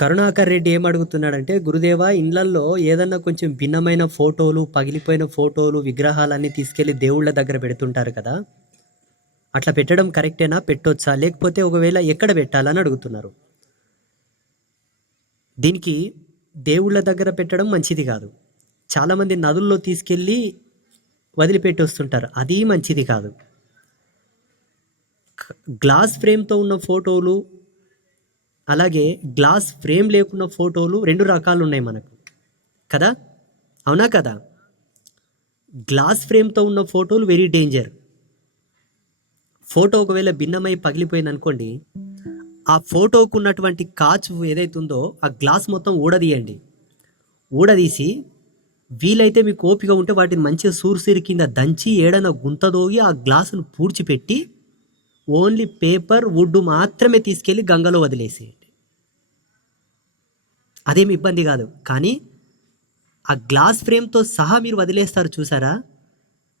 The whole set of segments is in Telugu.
కరుణాకర్ రెడ్డి ఏం అడుగుతున్నాడంటే గురుదేవా ఇండ్లల్లో ఏదన్నా కొంచెం భిన్నమైన ఫోటోలు పగిలిపోయిన ఫోటోలు విగ్రహాలన్నీ తీసుకెళ్ళి దేవుళ్ళ దగ్గర పెడుతుంటారు కదా? అట్లా పెట్టడం కరెక్టేనా? పెట్టొచ్చా? లేకపోతే ఒకవేళ ఎక్కడ పెట్టాలని అడుగుతున్నారు. దీనికి దేవుళ్ళ దగ్గర పెట్టడం మంచిది కాదు. చాలామంది నదుల్లో తీసుకెళ్ళి వదిలిపెట్టి వస్తుంటారు అది మంచిది కాదు. గ్లాస్ ఫ్రేమ్తో ఉన్న ఫోటోలు అలాగే గ్లాస్ ఫ్రేమ్ లేకున్న ఫోటోలు రెండు రకాలు ఉన్నాయి మనకు. కదా? అవునా కదా? గ్లాస్ ఫ్రేమ్తో ఉన్న ఫోటోలు వెరీ డేంజర్. ఫోటో ఒకవేళ భిన్నమై పగిలిపోయింది అనుకోండి ఆ ఫోటోకు ఉన్నటువంటి కాచు ఏదైతే ఉందో ఆ గ్లాస్ మొత్తం ఊడదీయండి. ఊడదీసి వీలైతే మీకు ఓపిక ఉంటే వాటిని మంచిగా సూర్సిరి కింద దంచి ఏడన గుంతదోగి ఆ గ్లాసును పూడ్చిపెట్టి ఓన్లీ పేపర్ వుడ్ మాత్రమే తీసుకెళ్ళి గంగలో వదిలేసేయండి అదేమి ఇబ్బంది కాదు. కానీ ఆ గ్లాస్ ఫ్రేమ్తో సహా మీరు వదిలేస్తారు చూసారా?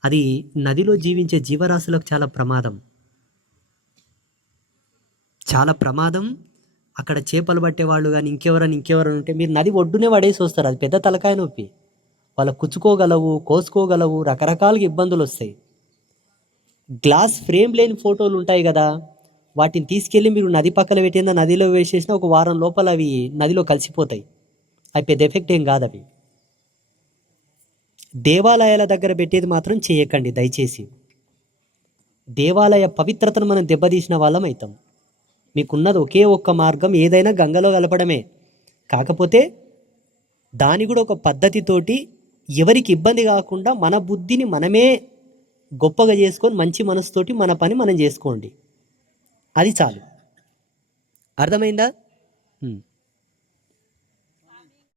అది నదిలో జీవించే జీవరాశులకు చాలా ప్రమాదం. చాలా ప్రమాదం. అక్కడ చేపలు పట్టేవాళ్ళు కానీ ఇంకెవరైనా ఇంకెవరైనా ఉంటే మీరు నది ఒడ్డునే పడేసి వస్తారు. అది పెద్ద తలకాయ నొప్పి. వాళ్ళు కుచ్చుకోగలవు కోసుకోగలవు రకరకాలుగా ఇబ్బందులు వస్తాయి. గ్లాస్ ఫ్రేమ్ లేని ఫోటోలు ఉంటాయి కదా? వాటిని తీసుకెళ్ళి మీరు నది పక్కన పెట్టిన నదిలో వేసేసిన ఒక వారం లోపల అవి నదిలో కలిసిపోతాయి. అవి పెద్ద ఎఫెక్ట్ ఏం కాదు అవి. దేవాలయాల దగ్గర పెట్టేది మాత్రం చేయకండి దయచేసి. దేవాలయ పవిత్రతను మనం దెబ్బతీసిన వాళ్ళం అవుతాం మీకున్నది ఒకే ఒక్క మార్గం ఏదైనా గంగలో కలపడమే. కాకపోతే దాని కూడా ఒక పద్ధతితోటి ఎవరికి ఇబ్బంది కాకుండా మన బుద్ధిని మనమే గొప్పగా చేసుకొని మంచి మనసుతోటి మన పని మనం చేసుకోండి. అది చాలు. అర్థమైందా?